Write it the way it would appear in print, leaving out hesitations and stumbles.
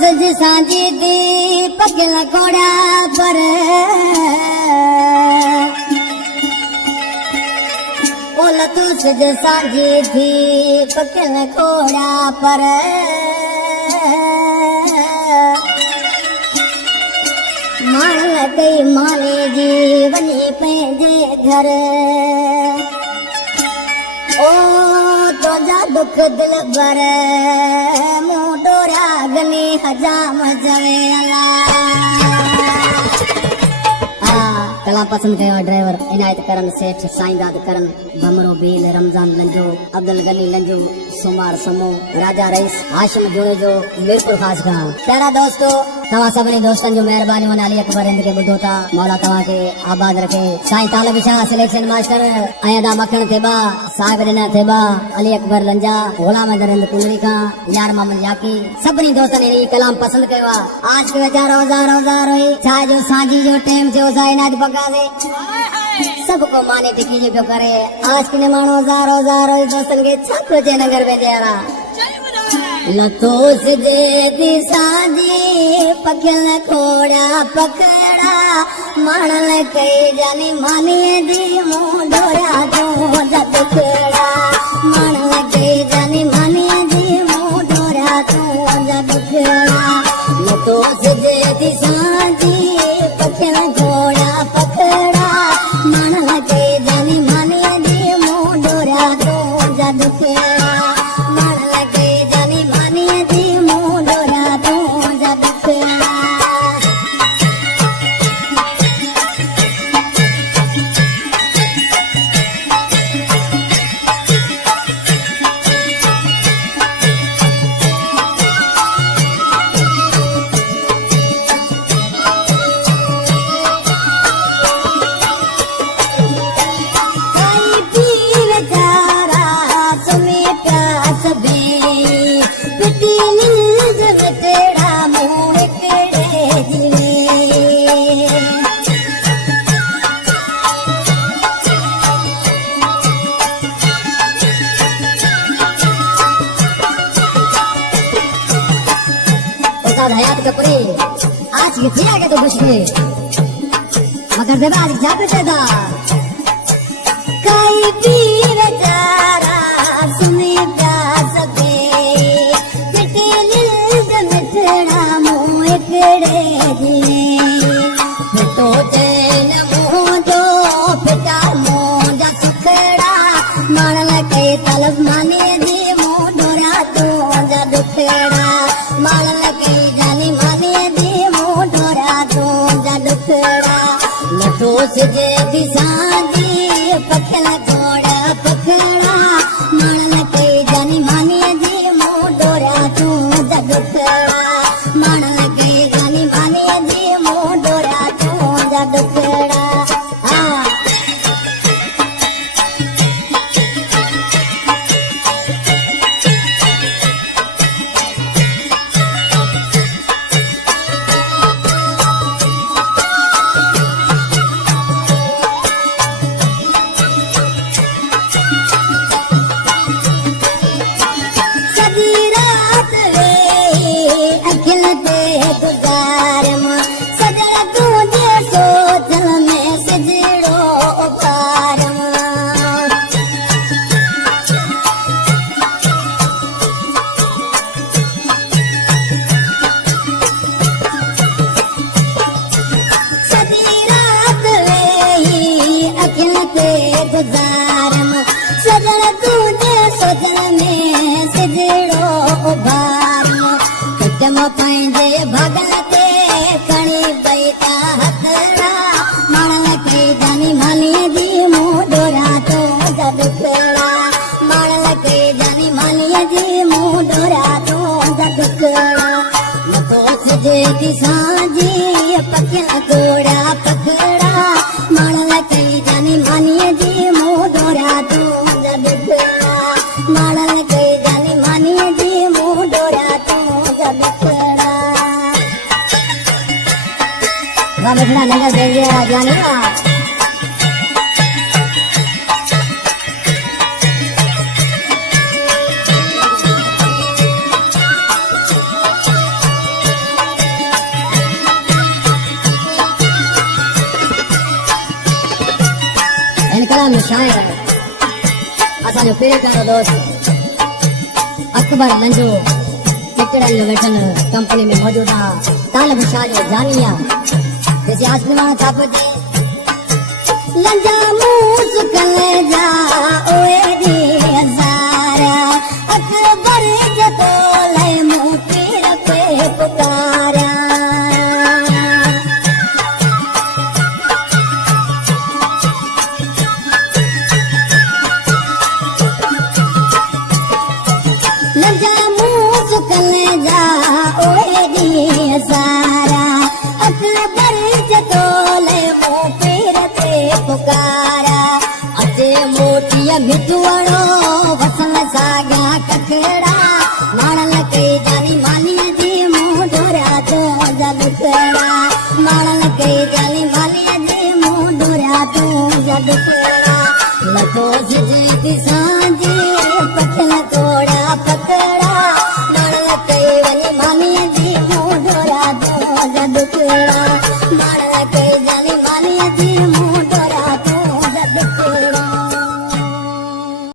सज सांझी थी पकिल कोड़ा पर ओल तू सज सांझी थी पकिल कोड़ा पर मान गई माने जी वनी पंहिंजे घर ओ तुझा दुख दिल भर मूं डोरा गनी हजाम जवे अला कला पसंद कयो ड्राइवर इनायत करन सेठ साईंदाद करन भमरो बील रमजान लंजो अब्दुल गनी लंजो सुमार समो राजा रईस हाशिम जोड़े जो मीरपुर खास का प्यारा दोस्तों तवा सभी दोस्तन जो मेहरबानी वन अली अकबर हिंद के बुधो था मौला तवा के आबाद रखे साईं तालब शाह सिलेक्शन मास्टर अयदा मखण थेबा साहिब दिना थेबा अली अकबर लंजा गुलाम दरिंद कुंडली का यार मोहम्मद याकी सभी दोस्तन ने कलाम पसंद कयो आज के बेचारा रोजा रोजा रोई छा जो सांझी जो टाइम जो साईनाथ बका से सबको माने टिकी जो करे आज के मानो रोजा रोजा रोई दोस्तन के छप जे नगर में जरा लतो सिदे दी सांझी पखिल खोड़ा पकड़ा माणल कई जानी मानी दी मुंह डोरा तो जदकड़ा माणल कई जानी मानी दी मुंह डोरा तो जदकड़ा लतो सिदे दी सांझी पखिल खोड़ा पकड़ा माणल कई जानी मानी दी मुंह डोरा तो जदकड़ा हयात कपड़े आज के थे आगे तो खुश हुए मगर देवा आज जाते थे दा कई पीर जारा सुने प्यास पे पिटे लिल मिठड़ा मुंह एकड़े दिए तो चैन मुंह जो पिटा मुंह जा सुखड़ा मारल के तलब माने दी मुंह डोरा तो जा दुखड़ा मारल के जानी माने दी मुंह डोरा तो जा दुखड़ा लटो सिजे दी सांझी पखिल घोड़ा पकड़ा मारल के जानी माने दी मुंह डोरा तो जा दुखड़ा मारल के जानी माने दी मुंह डोरा तो जा दुखड़ा पंहिंजे भगल ते खणी बैठा हथड़ा माणल के जानी मानी दी मुंह डोरा तो जदकड़ा माणल के जानी मानी दी मुंह डोरा तो जदकड़ा लतो सजे दी सांझी पखिल घोड़ा पकड़ा माणल के जानी मानी दी मुंह डोरा तो जदकड़ा माणल के जानी मानी दी मुंह डोरा तो जदकड़ा मिठड़ा नगर भेजे जानी कलाम में शायर है असांजो पहिरें प्यारो दोस्त अकबर लंजो टिकड़नि में वेठन कंपनी में मौजूद आहे तालब शाह जो जानी आहे जैसे आसमान छाप जे लंजा मूस कलेजा ओए दी हजारा अकबर जो तोले मुंह पीर पे पुकारा लंजा मूस कलेजा ओए दी हजारा अकबर जो तोले मुंह पीर पे पुकारा अजे मोटिया मिठुआणो